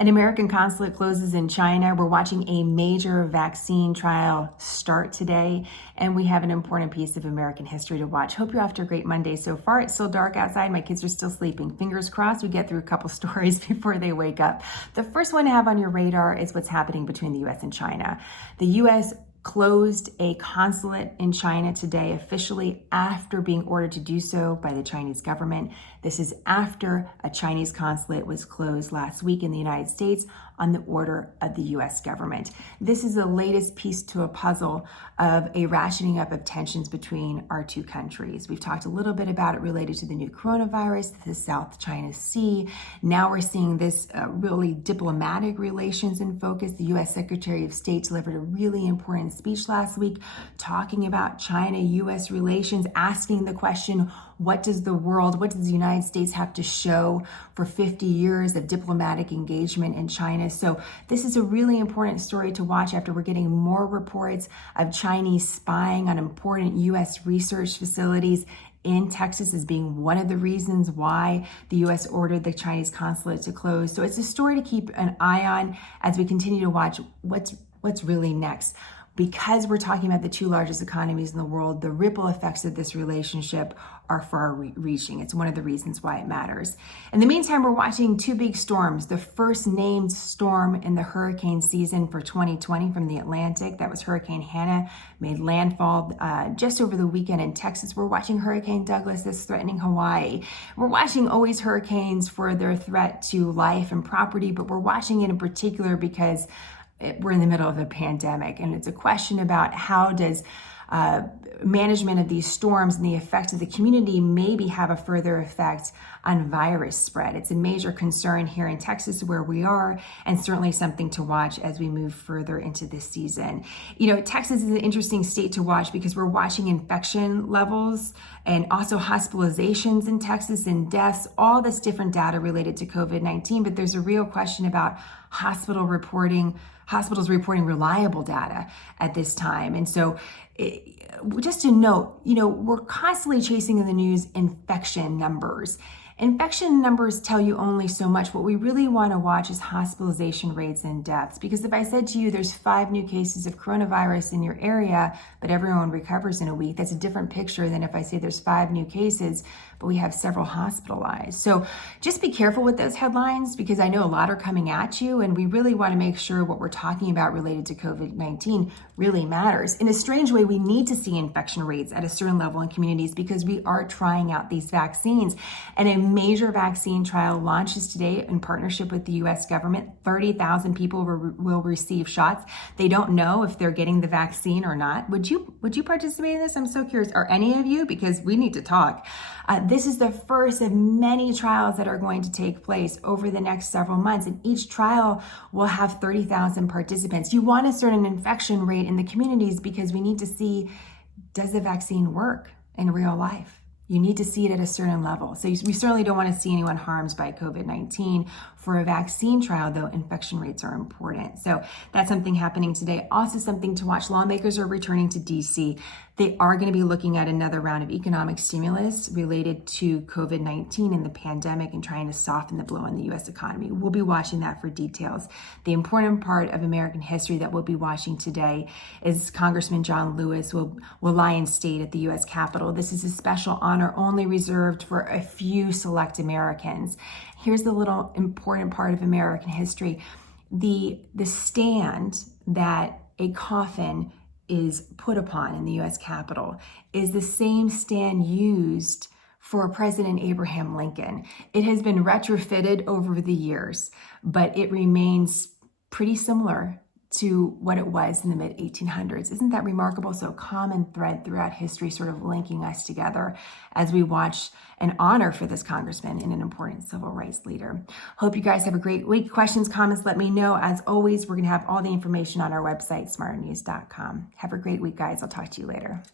An American consulate closes in China. We're watching a major vaccine trial start today, and we have an important piece of American history to watch. Hope you're off to a great Monday so far. It's still dark outside. My kids are still sleeping. Fingers crossed we get through a couple stories before they wake up. The first one to have on your radar is what's happening between the U.S. and China. The U.S. closed a consulate in China today, officially after being ordered to do so by the Chinese government. This is after a Chinese consulate was closed last week in the United States on the order of the U.S. government. This is the latest piece to a puzzle of a ratcheting up of tensions between our two countries. We've talked a little bit about it related to the new coronavirus, the South China Sea. Now we're seeing this really diplomatic relations in focus. The U.S. Secretary of State delivered a really important speech last week talking about China-U.S. relations, asking the question, what does the United States have to show for 50 years of diplomatic engagement in China? So this is a really important story to watch after we're getting more reports of Chinese spying on important U.S. research facilities in Texas as being one of the reasons why the U.S. ordered the Chinese consulate to close. So it's a story to keep an eye on as we continue to watch what's really next. Because we're talking about the two largest economies in the world, the ripple effects of this relationship are far-reaching. It's one of the reasons why it matters. In the meantime, we're watching two big storms. The first named storm in the hurricane season for 2020 from the Atlantic, that was Hurricane Hannah, made landfall just over the weekend in Texas. We're watching Hurricane Douglas that's threatening Hawaii. We're watching always hurricanes for their threat to life and property, but we're watching it in particular because we're in the middle of a pandemic, and it's a question about how does management of these storms and the effect of the community maybe have a further effect on virus spread. It's a major concern here in Texas where we are, and certainly something to watch as we move further into this season. You know, Texas is an interesting state to watch because we're watching infection levels and also hospitalizations in Texas and deaths, all this different data related to COVID-19, but there's a real question about hospitals reporting reliable data at this time. And so just to note, you know, we're constantly chasing in the news infection numbers. Infection numbers tell you only so much. What we really want to watch is hospitalization rates and deaths. Because if I said to you there's 5 new cases of coronavirus in your area, but everyone recovers in a week, that's a different picture than if I say there's 5 new cases, but we have several hospitalized. So just be careful with those headlines because I know a lot are coming at you, and we really want to make sure what we're talking about related to COVID-19 really matters. In a strange way, we need to see infection rates at a certain level in communities because we are trying out these vaccines. And a major vaccine trial launches today in partnership with the U.S. government. 30,000 people will receive shots. They don't know if they're getting the vaccine or not. Would you participate in this? I'm so curious. Are any of you? Because we need to talk. This is the first of many trials that are going to take place over the next several months, and each trial will have 30,000 participants. You want a certain infection rate in the communities because we need to see, does the vaccine work in real life? You need to see it at a certain level. So we certainly don't want to see anyone harmed by COVID-19. For a vaccine trial, though, infection rates are important. So that's something happening today. Also something to watch. Lawmakers are returning to D.C. They are going to be looking at another round of economic stimulus related to COVID-19 and the pandemic and trying to soften the blow on the U.S. economy. We'll be watching that for details. The important part of American history that we'll be watching today is Congressman John Lewis will lie in state at the U.S. Capitol. This is a special honor only reserved for a few select Americans. Here's the little important part of American history. The stand that a coffin is put upon in the U.S. Capitol is the same stand used for President Abraham Lincoln. It has been retrofitted over the years, but it remains pretty similar to what it was in the mid-1800s. Isn't that remarkable? So common thread throughout history sort of linking us together as we watch an honor for this congressman and an important civil rights leader. Hope you guys have a great week. Questions, comments, let me know. As always, we're going to have all the information on our website, smarternews.com. Have a great week, guys. I'll talk to you later.